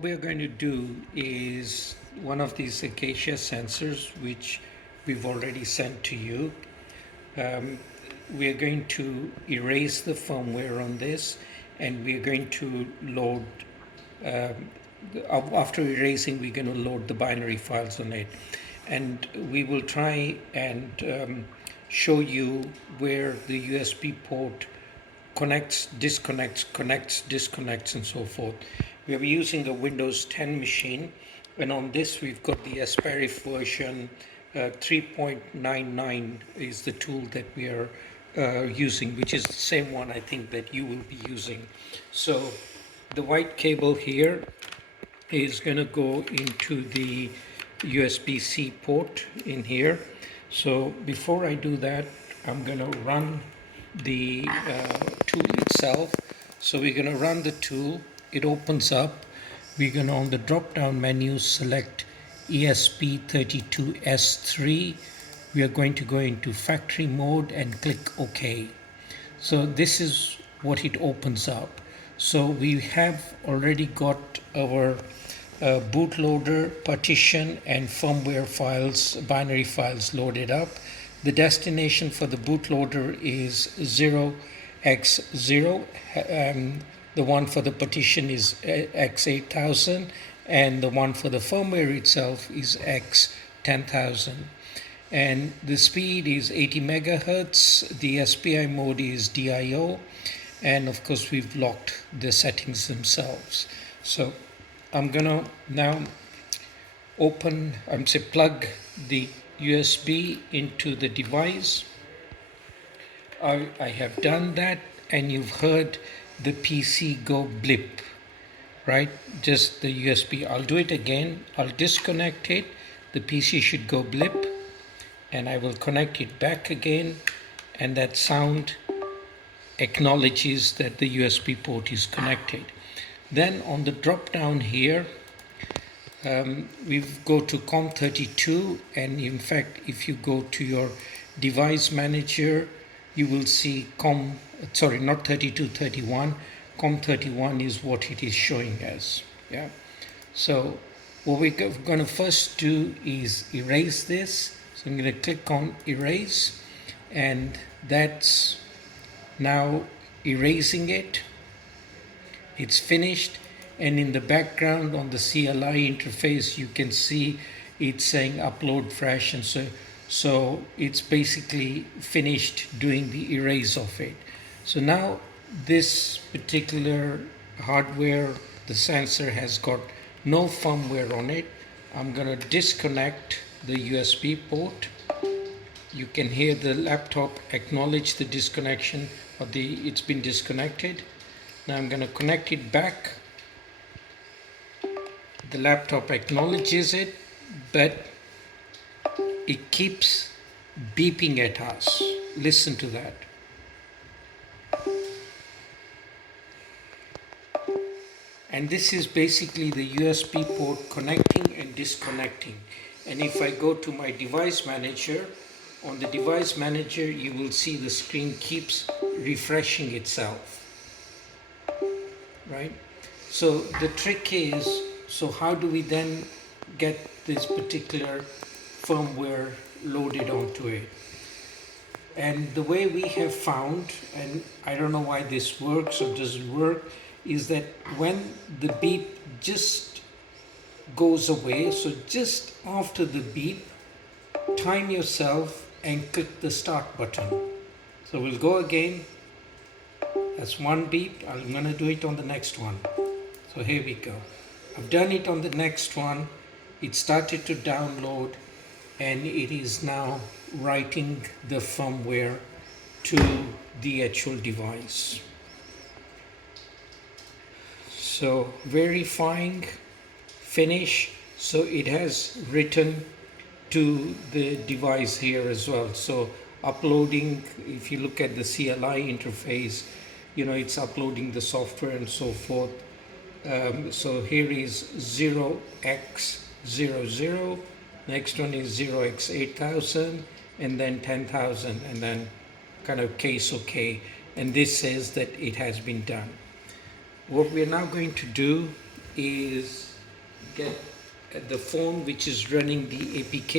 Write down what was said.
what we're going to do is one of these Acacia sensors, which we've already sent to you. We're going to erase the firmware on this, and we're going to load, after erasing, we're going to load the binary files on it. And we will try and show you where the USB port connects, disconnects, and so forth. We're using a Windows 10 machine, and on this we've got the Asperif version 3.99 is the tool that we are using, which is the same one I think that you will be using. So the white cable here is going to go into the USB-C port in here. So before I do that, I'm going to run the tool itself. So we're going to run the tool. It opens up. We're going to, on the drop down menu, select ESP32S3. We are going to go into factory mode and click OK. So this is what it opens up. So we have already got our bootloader, partition, and firmware files, binary files loaded up. The destination for the bootloader is 0x0. The one for the partition is x8000, and the one for the firmware itself is x10000. And the speed is 80 megahertz. The SPI mode is DIO, and of course we've locked the settings themselves. So I'm gonna now plug the USB into the device. I have done that, and you've heard the PC go blip, right? Just the USB. I'll do it again. I'll disconnect it. The PC should go blip, and I will connect it back again, and that sound acknowledges that the USB port is connected. Then on the drop down here, we go to COM32, and in fact if you go to your device manager, you will see not 32, 31. COM31 is what it is showing as. Yeah. So what we're going to first do is erase this. So I'm going to click on erase, and that's now erasing it. It's finished, and in the background on the CLI interface you can see it's saying upload fresh, and so it's basically finished doing the erase of it. So now this particular hardware, the sensor, has got no firmware on it. I'm going to disconnect the USB port. You can hear the laptop acknowledge the disconnection of it's been disconnected. Now I'm going to connect it back. The laptop acknowledges it, but it keeps beeping at us. Listen to that. And this is basically the USB port connecting and disconnecting. And if I go to my device manager, on the device manager you will see the screen keeps refreshing itself. Right? So the trick is, so how do we then get this particular firmware loaded onto it? And the way we have found, and I don't know why this works or doesn't work, is that when the beep just goes away, so just after the beep, time yourself and click the start button. So we'll go again. That's one beep. I'm going to do it on the next one. So here we go. I've done it on the next one. It started to download, and it is now writing the firmware to the actual device. So verifying, finish. So it has written to the device here as well. So uploading, if you look at the CLI interface, it's uploading the software and so forth. So here is 0x00, next one is 0x8000, and then 10,000, and then kind of case OK, and this says that it has been done. What we're now going to do is get the phone which is running the APK